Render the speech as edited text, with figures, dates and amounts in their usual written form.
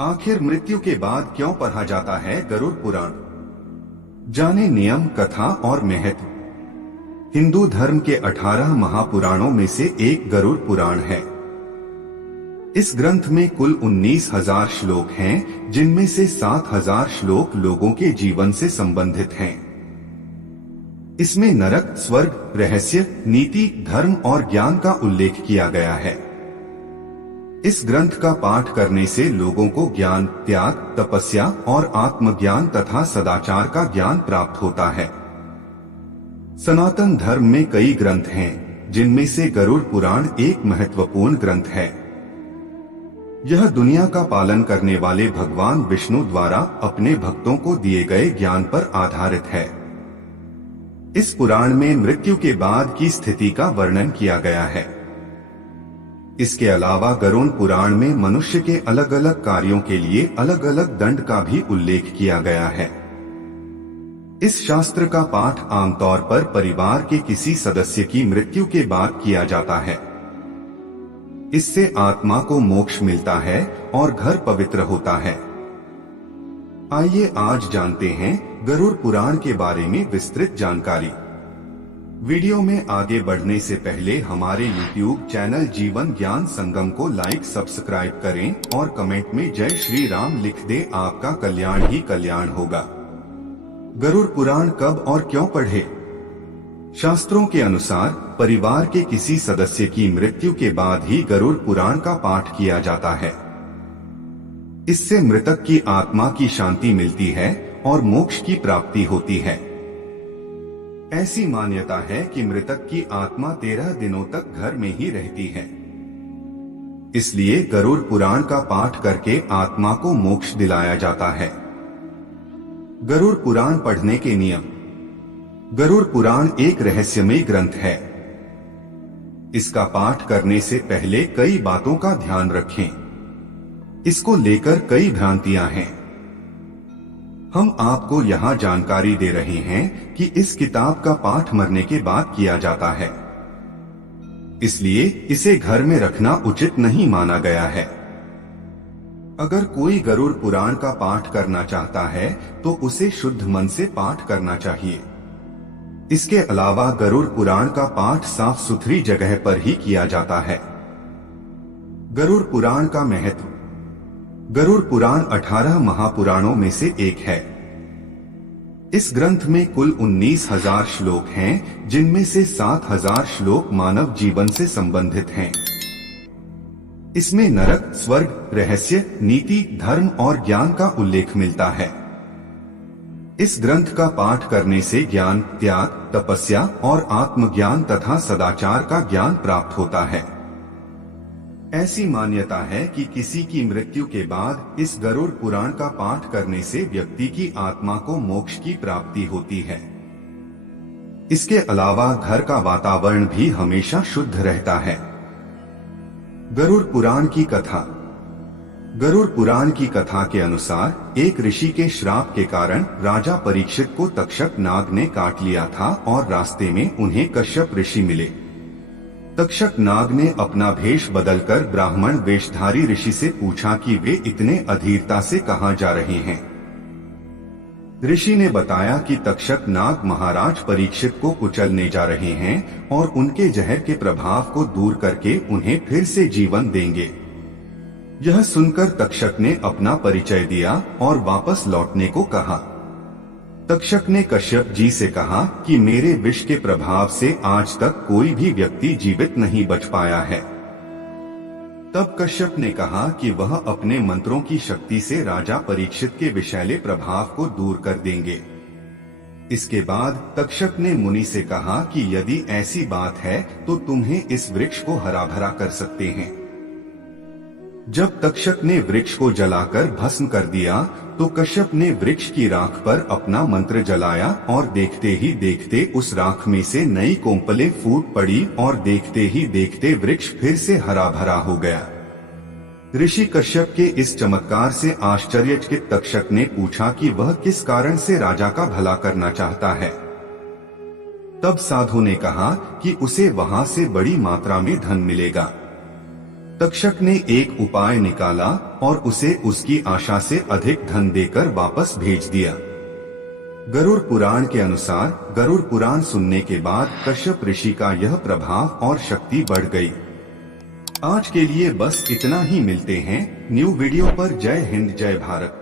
आखिर मृत्यु के बाद क्यों पढ़ा जाता है गरुड़ पुराण? जाने नियम, कथा और महत्व। हिंदू धर्म के 18 महापुराणों में से एक गरुड़ पुराण है। इस ग्रंथ में कुल 19,000 श्लोक हैं, जिनमें से 7,000 श्लोक लोगों के जीवन से संबंधित हैं। इसमें नरक, स्वर्ग, रहस्य, नीति, धर्म और ज्ञान का उल्लेख किया गया है। इस ग्रंथ का पाठ करने से लोगों को ज्ञान, त्याग, तपस्या और आत्मज्ञान तथा सदाचार का ज्ञान प्राप्त होता है। सनातन धर्म में कई ग्रंथ हैं, जिनमें से गरुड़ पुराण एक महत्वपूर्ण ग्रंथ है। यह दुनिया का पालन करने वाले भगवान विष्णु द्वारा अपने भक्तों को दिए गए ज्ञान पर आधारित है। इस पुराण में मृत्यु के बाद की स्थिति का वर्णन किया गया है। इसके अलावा गरुड़ पुराण में मनुष्य के अलग अलग कार्यों के लिए अलग अलग दंड का भी उल्लेख किया गया है। इस शास्त्र का पाठ आमतौर पर परिवार के किसी सदस्य की मृत्यु के बाद किया जाता है। इससे आत्मा को मोक्ष मिलता है और घर पवित्र होता है। आइए आज जानते हैं गरुड़ पुराण के बारे में विस्तृत जानकारी। वीडियो में आगे बढ़ने से पहले हमारे YouTube चैनल जीवन ज्ञान संगम को लाइक, सब्सक्राइब करें और कमेंट में जय श्री राम लिख दें। आपका कल्याण ही कल्याण होगा। गरुड़ पुराण कब और क्यों पढ़े? शास्त्रों के अनुसार परिवार के किसी सदस्य की मृत्यु के बाद ही गरुड़ पुराण का पाठ किया जाता है। इससे मृतक की आत्मा की शांति मिलती है और मोक्ष की प्राप्ति होती है। ऐसी मान्यता है कि मृतक की आत्मा 13 दिनों तक घर में ही रहती है। इसलिए गरुड़ पुराण का पाठ करके आत्मा को मोक्ष दिलाया जाता है। गरुड़ पुराण पढ़ने के नियम। गरुड़ पुराण एक रहस्यमय ग्रंथ है। इसका पाठ करने से पहले कई बातों का ध्यान रखें। इसको लेकर कई भ्रांतियां हैं। हम आपको यहाँ जानकारी दे रहे हैं कि इस किताब का पाठ मरने के बाद किया जाता है। इसलिए इसे घर में रखना उचित नहीं माना गया है। अगर कोई गरुड़ पुराण का पाठ करना चाहता है तो उसे शुद्ध मन से पाठ करना चाहिए। इसके अलावा गरुड़ पुराण का पाठ साफ सुथरी जगह पर ही किया जाता है। गरुड़ पुराण का महत्व। गरुड़ पुराण 18 महापुराणों में से एक है। इस ग्रंथ में कुल 19,000 श्लोक हैं, जिनमें से 7,000 श्लोक मानव जीवन से संबंधित हैं। इसमें नरक, स्वर्ग, रहस्य, नीति, धर्म और ज्ञान का उल्लेख मिलता है। इस ग्रंथ का पाठ करने से ज्ञान, त्याग, तपस्या और आत्मज्ञान तथा सदाचार का ज्ञान प्राप्त होता है। ऐसी मान्यता है कि किसी की मृत्यु के बाद इस गरुड़ पुराण का पाठ करने से व्यक्ति की आत्मा को मोक्ष की प्राप्ति होती है। इसके अलावा घर का वातावरण भी हमेशा शुद्ध रहता है। गरुड़ पुराण की कथा। गरुड़ पुराण की कथा के अनुसार एक ऋषि के श्राप के कारण राजा परीक्षित को तक्षक नाग ने काट लिया था और रास्ते में उन्हें कश्यप ऋषि मिले। तक्षक नाग ने अपना भेष बदलकर ब्राह्मण वेशधारी ऋषि से पूछा कि वे इतने अधीरता से कहां जा रहे हैं। ऋषि ने बताया कि तक्षक नाग महाराज परीक्षित को कुचलने जा रहे हैं और उनके जहर के प्रभाव को दूर करके उन्हें फिर से जीवन देंगे। यह सुनकर तक्षक ने अपना परिचय दिया और वापस लौटने को कहा। तक्षक ने कश्यप जी से कहा कि मेरे विष के प्रभाव से आज तक कोई भी व्यक्ति जीवित नहीं बच पाया है। तब कश्यप ने कहा कि वह अपने मंत्रों की शक्ति से राजा परीक्षित के विषैले प्रभाव को दूर कर देंगे। इसके बाद तक्षक ने मुनि से कहा कि यदि ऐसी बात है तो तुम्हें इस वृक्ष को हरा भरा कर सकते हैं। जब तक्षक ने वृक्ष को जलाकर भस्म कर दिया तो कश्यप ने वृक्ष की राख पर अपना मंत्र जलाया और देखते ही देखते उस राख में से नई कोंपलें फूट पड़ी और देखते ही देखते वृक्ष फिर से हरा भरा हो गया। ऋषि कश्यप के इस चमत्कार से आश्चर्यचकित तक्षक ने पूछा कि वह किस कारण से राजा का भला करना चाहता है। तब साधु ने कहा कि उसे वहां से बड़ी मात्रा में धन मिलेगा। तक्षक ने एक उपाय निकाला और उसे उसकी आशा से अधिक धन देकर वापस भेज दिया। गरुड़ पुराण के अनुसार गरुड़ पुराण सुनने के बाद कश्यप ऋषि का यह प्रभाव और शक्ति बढ़ गई। आज के लिए बस इतना ही। मिलते हैं न्यू वीडियो पर। जय हिंद, जय भारत।